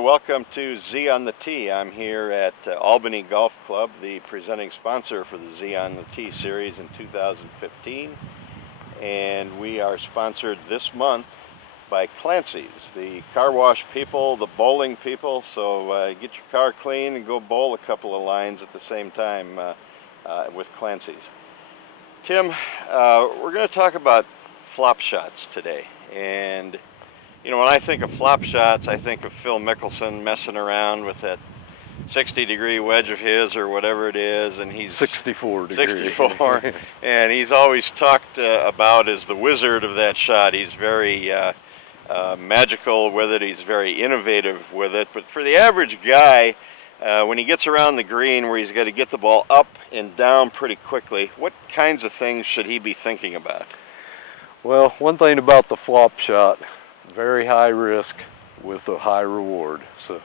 welcome to Z on the Tee. I'm here at Albany Golf Club, the presenting sponsor for the Z on the Tee series in 2015. And we are sponsored this month by Clancy's, the car wash people, the bowling people. So get your car clean and go bowl a couple of lines at the same time with Clancy's. Tim, we're going to talk about flop shots today. And you know, when I think of flop shots, I think of Phil Mickelson messing around with that 60-degree wedge of his or whatever it is, and he's 64 degree. 64, and he's always talked about as the wizard of that shot. He's very magical with it. He's very innovative with it. But for the average guy, when he gets around the green where he's got to get the ball up and down pretty quickly, what kinds of things should he be thinking about? Well, one thing about the flop shot, very high risk with a high reward. So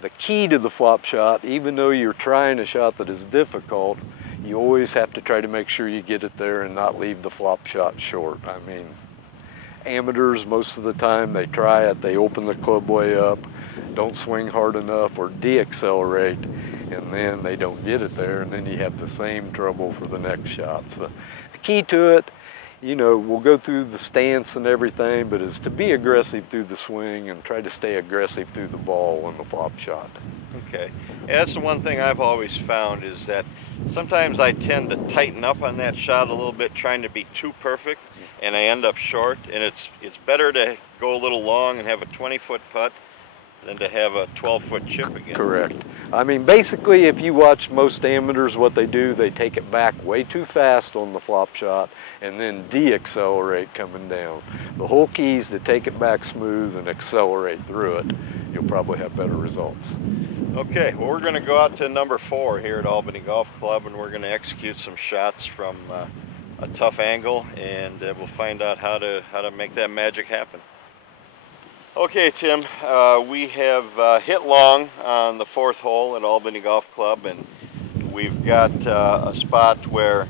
the key to the flop shot, even though you're trying a shot that is difficult, you always have to try to make sure you get it there and not leave the flop shot short. I mean, amateurs, most of the time, they try it, they open the club way up, don't swing hard enough or de-accelerate, and then they don't get it there, and then you have the same trouble for the next shot. So the key to it, you know, we'll go through the stance and everything, but is to be aggressive through the swing and try to stay aggressive through the ball on the flop shot. Okay. Yeah, that's the one thing I've always found is that sometimes I tend to tighten up on that shot a little bit, trying to be too perfect, and I end up short. And it's better to go a little long and have a 20-foot putt than to have a 12-foot chip again. Correct. I mean, basically, if you watch most amateurs, what they do, they take it back way too fast on the flop shot and then de-accelerate coming down. The whole key is to take it back smooth and accelerate through it. You'll probably have better results. Okay, well, we're going to go out to number 4 here at Albany Golf Club, and we're going to execute some shots from a tough angle, and we'll find out how to make that magic happen. Okay, Tim, we have hit long on the 4th hole at Albany Golf Club, and we've got a spot where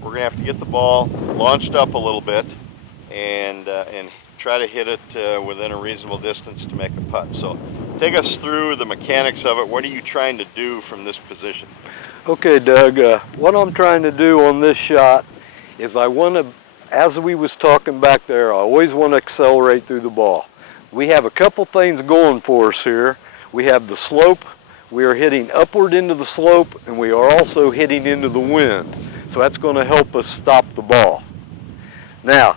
we're going to have to get the ball launched up a little bit and try to hit it within a reasonable distance to make a putt. So take us through the mechanics of it. What are you trying to do from this position? Okay, Doug, what I'm trying to do on this shot is I want to, as we was talking back there, I always want to accelerate through the ball. We have a couple things going for us here. We have the slope. We are hitting upward into the slope, and we are also hitting into the wind. So that's going to help us stop the ball. Now,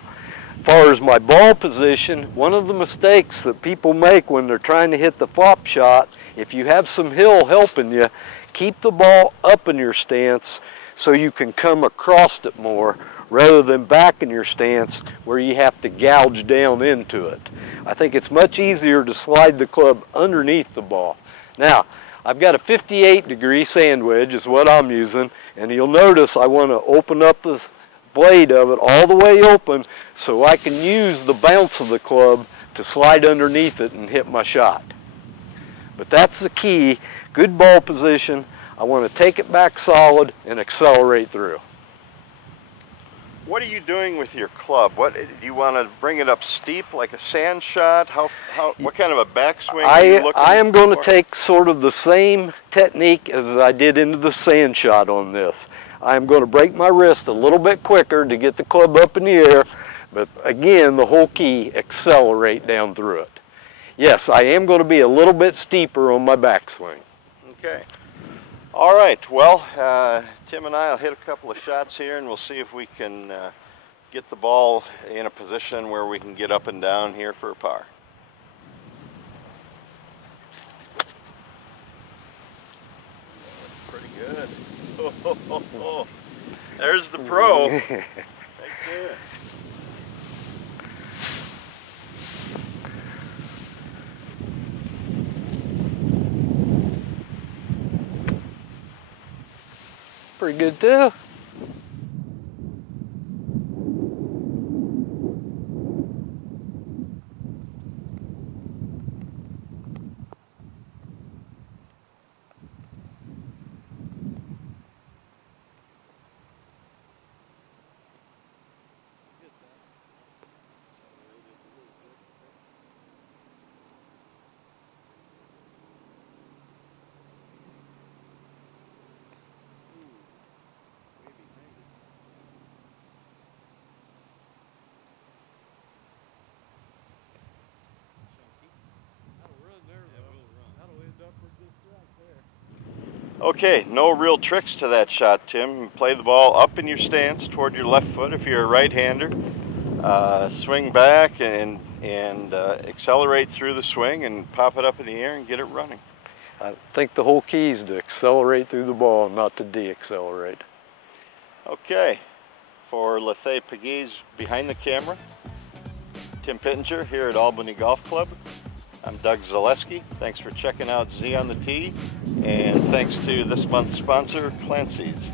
as far as my ball position, one of the mistakes that people make when they're trying to hit the flop shot, if you have some hill helping you, keep the ball up in your stance so you can come across it more rather than back in your stance where you have to gouge down into it. I think it's much easier to slide the club underneath the ball. Now, I've got a 58-degree sand wedge is what I'm using, and you'll notice I want to open up the blade of it all the way open so I can use the bounce of the club to slide underneath it and hit my shot. But that's the key, good ball position. I want to take it back solid and accelerate through. What are you doing with your club? What do you want to bring it up steep like a sand shot? What kind of a backswing are you looking for? I am going to take sort of the same technique as I did into the sand shot on this. I am going to break my wrist a little bit quicker to get the club up in the air, but again, the whole key, accelerate down through it. Yes, I am going to be a little bit steeper on my backswing. Okay. All right, well, Tim and I will hit a couple of shots here, and we'll see if we can get the ball in a position where we can get up and down here for a par. Pretty good. There's the pro. Right there. Pretty good too. Okay, no real tricks to that shot, Tim. Play the ball up in your stance toward your left foot if you're a right-hander. Swing back and accelerate through the swing and pop it up in the air and get it running. I think the whole key is to accelerate through the ball, not to de-accelerate. Okay, for Lethay Pegues behind the camera, Tim Pittenger here at Albany Golf Club. I'm Doug Zaleski. Thanks for checking out Z on the Tee, and thanks to this month's sponsor, Clancy's.